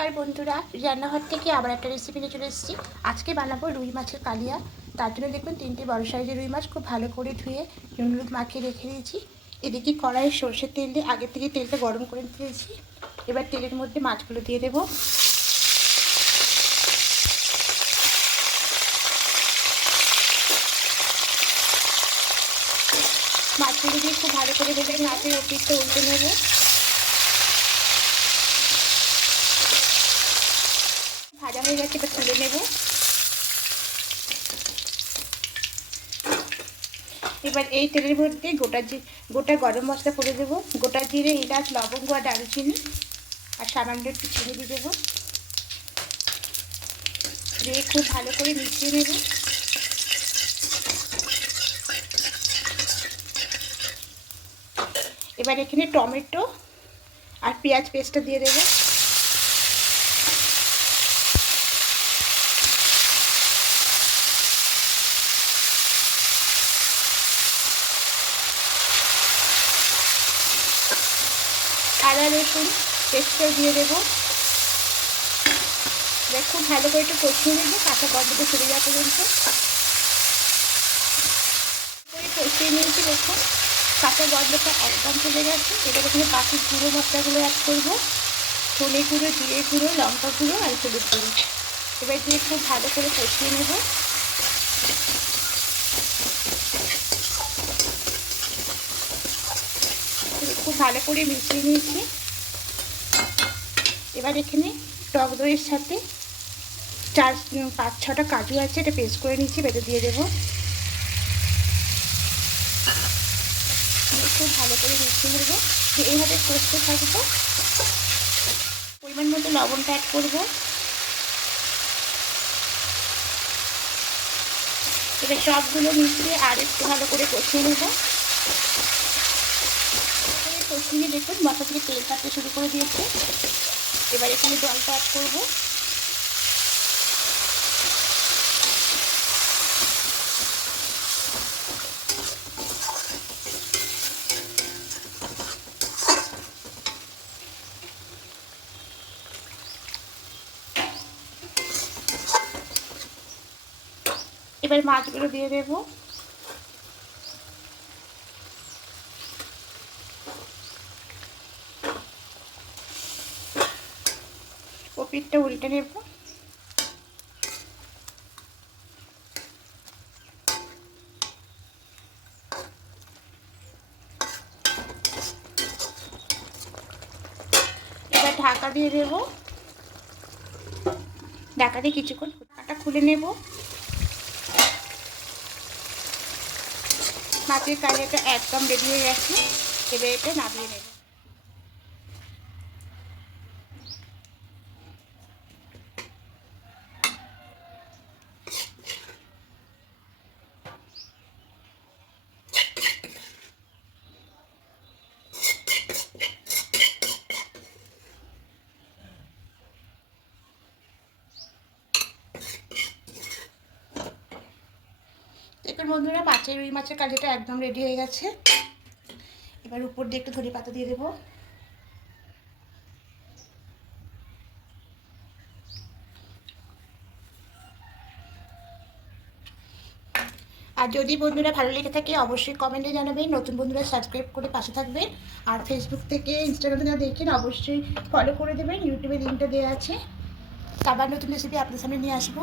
নমস্কার বন্ধুরা, রান্নাঘর থেকে আবার একটা রেসিপি নিয়ে চলে এসেছি। আজকে বানাবো রুই মাছের কালিয়া। তার জন্য দেখবেন তিনটে বড় সাইজের রুই মাছ খুব ভালো করে ধুয়ে নুন হলুদ মাখিয়ে রেখে দিয়েছি। এদিকে কড়াইয়ে সর্ষের তেল দিয়ে আগে থেকে তেলটা গরম করে দিয়েছি এবার তেলের মধ্যে মাছগুলো দিয়ে দেবো। মাছগুলো দিয়ে খুব ভালো করে ভেজে মাছের ওপিটটা উল্টে নেব। ভাজা হয়ে গেছে, এটা তুলে নেব। এবার এই তেলের মধ্যে গোটা জি গোটা গরম মশলা করে দেবো। গোটা জিরে, এলাচ, লবঙ্গ আর দারুচিনি আর সামান্য একটু চিনি দিয়ে দেবো। দিয়ে খুব ভালো করে মিশিয়ে নেব। এবার এখানে টমেটো আর পেঁয়াজ পেস্টটা দিয়ে দেবো। আদা রসুন পেস্টটা দিয়ে দেবো। খুব ভালো করে একটু কষিয়ে নেব, কাঁচা গন্ধটা চলে যাওয়া পর্যন্ত। করে কষিয়ে নিয়েছি দেখুন কাঁচা গন্ধটা একদম চলে গেছে। এবার এখানে বাকি গুঁড়ো মশলাগুলো অ্যাড করব। ধনে গুঁড়ো, জিরে গুঁড়ো, লঙ্কা গুঁড়ো আর হলুদ গুঁড়ো। এবার দিয়ে খুব ভালো করে কষিয়ে নেব। খুব ভালো করে মিশিয়ে নিয়েছি। এবার এখানে টক দইয়ের সাথে চার পাঁচ, ছটা কাজু আছে, এটা পেস্ট করে নিচ্ছি বেটে দিয়ে দেবো। খুব ভালো করে মিশিয়ে নেব। এইভাবে কষতে থাকব, পরিমাণ মতো লবণটা অ্যাড করব। এবার সবগুলো মিশিয়ে আর একটু ভালো করে কষিয়ে নেব। দেখুন মাথা থেকে তেল কাটতে শুরু করে দিয়েছে। এবার এখানে জলটা অ্যাড করব। এবার মাছগুলো দিয়ে দেবো। পিঠটা উল্টে নেব। এবার ঢাকা দিয়ে দেব। ঢাকা দিয়ে কিছুক্ষণ ঢাকাটা খুলে নেব। মাছের কালিয়াটা একদম রেডি হয়ে গেছে। এবার এটা নামিয়ে নেব। দেখুন বন্ধুরা মাছের রুই মাছের কালিটা একদম রেডি হয়ে গেছে। এবার উপর দিয়ে একটু ধনে পাতা দিয়ে দেবো। আর যদি বন্ধুরা ভালো লেগে থাকে, অবশ্যই কমেন্টে জানাবেন, নতুন বন্ধুরা সাবস্ক্রাইব করে পাশে থাকবেন। আর ফেসবুক থেকে ইনস্টাগ্রামে যারা দেখেন অবশ্যই ফলো করে দেবেন ইউটিউবে লিঙ্কটা দেওয়া আছে। আবার নতুন রেসিপি আপনার সামনে নিয়ে আসব।